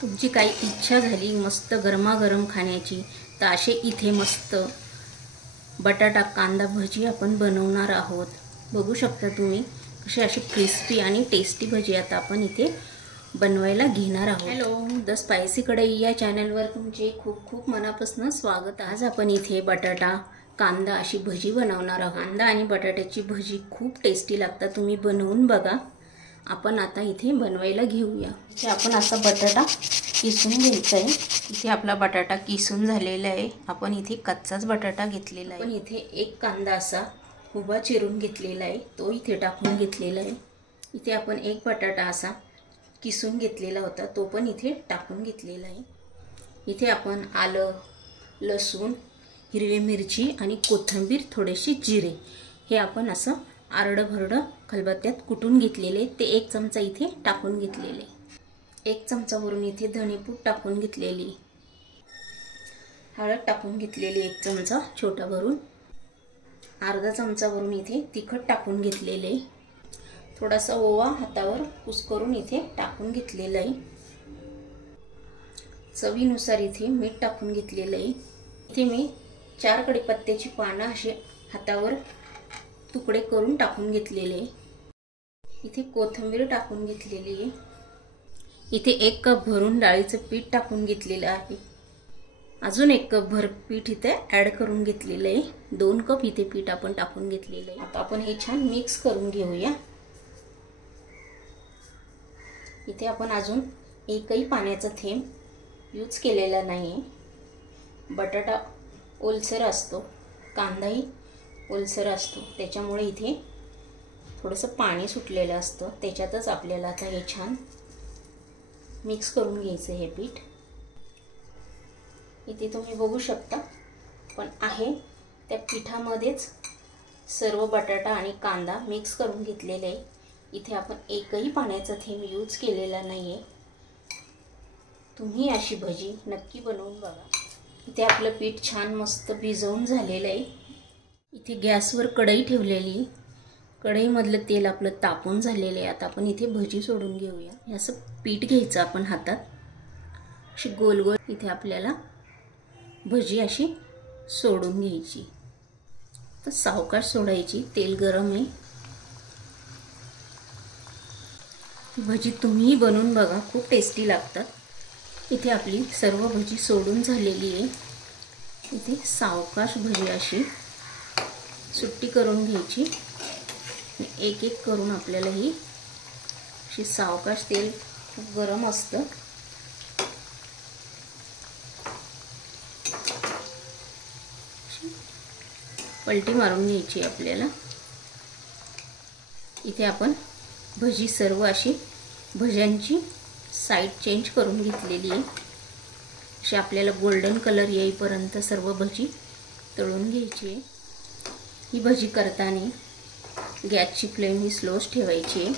तुमची काही इच्छा झाली मस्त गरमागरम खाण्याची तर असे इथे मस्त बटाटा कांदा भजी आपण बनवणार आहोत। बघू शकता तुम्ही कशी अशी क्रिस्पी आणि टेस्टी भजी आता आपण इथे बनवायला घेणार आहोत। हॅलो, द स्पायसी कढई या चॅनलवर तुमचे खूप खूप मनापासून स्वागत। आज आपण इथे बटाटा कांदा अशी भजी बनवणार आहोत। कांदा आणि बटाट्याची भजी खूप टेस्टी लागतात, तुम्ही बनवून बघा। आपण आता इथे बनवायला घेऊया। इथे आपण असा बटाटा किसून घ्यायचा आहे। इथे आपला बटाटा किसून झालेला आहे। आपण इथे कच्चाच बटाटा घेतलेला आहे। आपण इथे एक कांदा असा उभा चिरून घेतलेला आहे, तो इथे टाकून घेतलेला आहे। इथे आपण एक बटाटा असा किसून घेतलेला होता, तो पण इथे टाकून घेतलेला आहे। इथे आपण आलं, लसूण, हिरवी मिरची आणि कोथिंबीर, थोडेसे जिरे हे आपण असं आरडभरड खलबत्त्यात कुटून घेतलेले, ते एक चमचा इथे टाकून घेतलेले। एक चमचा वरून इथे धनेपूड टाकून घेतलेली, हळद टाकून घेतलेली एक चमचा छोटा भरून, अर्धा चमचा वरून इथे तिखट टाकून घेतलेले, थोडासा ओवा हातावर कुस्करून इथे टाकून घेतलेला आहे। चवीनुसार इथे मीठ टाकून घेतलेलं आहे। इथे मी 4 कढीपत्त्याची पानं अशी हातावर तुकडे करून टाकून घेतलेले। इथे कोथिंबीर टाकून घेतलेली आहे। इथे 1 कप भरून डाळीचं पीठ टाकून घेतलेलं आहे। अजून 1 कप भर पीठ इथे ॲड करून घेतलेलं आहे। 2 कप इथे पीठ आपण टाकून घेतलेलं आहे। आता आपण हे छान मिक्स करून घेऊया। इथे आपण अजून एकही पाण्याचा थेंब यूज केलेला नाही। बटाटा ओलसर असतो, कांदाही ओलसर असतो, त्याच्यामुळे इथे थोडंसं पाणी सुटलेलं असतं, त्याच्यातच आपल्याला आता हे छान मिक्स करून घ्यायचं हे पीठ। इथे तुम्ही बघू शकता पण आहे त्या पिठामध्येच सर्व बटाटा आणि कांदा मिक्स करून घेतलेले आहे। इथे आपण एकही पाण्याचा थेंब यूज केलेला नाही आहे। तुम्ही अशी भजी नक्की बनवून बघा। इथे आपलं पीठ छान मस्त भिजवून झालेलं आहे। इथे गॅसवर कढई ठेवलेली, कढईमधलं तेल आपलं तापून झालेलं आहे। आता आपण इथे भजी सोडून घेऊया। हे असं पीठ घ्यायचं आपण हातात, अशी गोल गोल इथे आपल्याला भजी अशी सोडून घ्यायची। तर सावकाश सोडायची, तेल गरम आहे। भजी तुम्ही बनवून बघा, खूप टेस्टी लागतात। इथे आपली सर्व भजी सोडून झालेली आहे। इथे सावकाश भजी अशी सुट्टी करून घ्यायची, एक एक करून आपल्याला ही अशी सावकाश, तेल खूप गरम असतं, पलटी मारून घ्यायची आपल्याला। इथे आपण भजी सर्व अशी भज्यांची साईड चेंज करून घेतलेली आहे। अशी आपल्याला गोल्डन कलर येईपर्यंत सर्व भजी तळून घ्यायची आहे। ही भजी करताना गॅसची फ्लेम ही स्लोच ठेवायची आहे।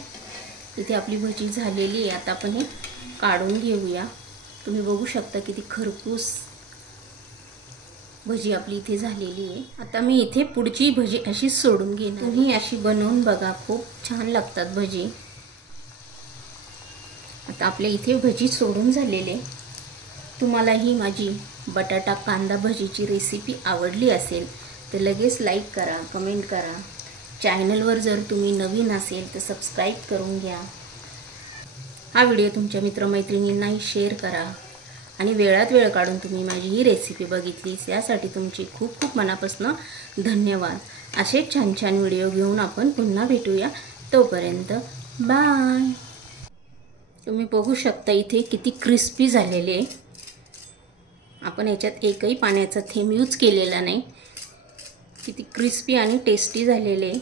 इथे आपली भजी झालेली आहे। आता आपण हे काढून घेऊया। तुम्ही बघू शकता किती खरपूस भजी आपली इथे झालेली आहे। आता मी इथे पुढची भजी अशी सोडून घेणार। तुम्ही अशी बनवून बघा, खूप छान लागतात भजी। आता आपल्या इथे भजी सोडून झालेले। तुम्हाला ही माझी बटाटा कांदा भजीची रेसिपी आवडली असेल तर लगेच लाईक करा, कमेंट करा। चॅनलवर जर तुम्ही नवीन असेल तर सबस्क्राईब करून घ्या। हा व्हिडिओ तुमच्या मित्रमैत्रिणींनाही शेअर करा आणि वेळात वेळ काढून तुम्ही माझी ही रेसिपी बघितलीस यासाठी तुमची खूप खूप मनापासून धन्यवाद। असे छान छान व्हिडिओ घेऊन आपण पुन्हा भेटूया, तोपर्यंत बाय। तुम्ही बघू शकता इथे किती क्रिस्पी झालेले। आपण याच्यात एकही पाण्याचा थेंब यूज केलेला नाही। किती क्रिस्पी आणि टेस्टी झालेले।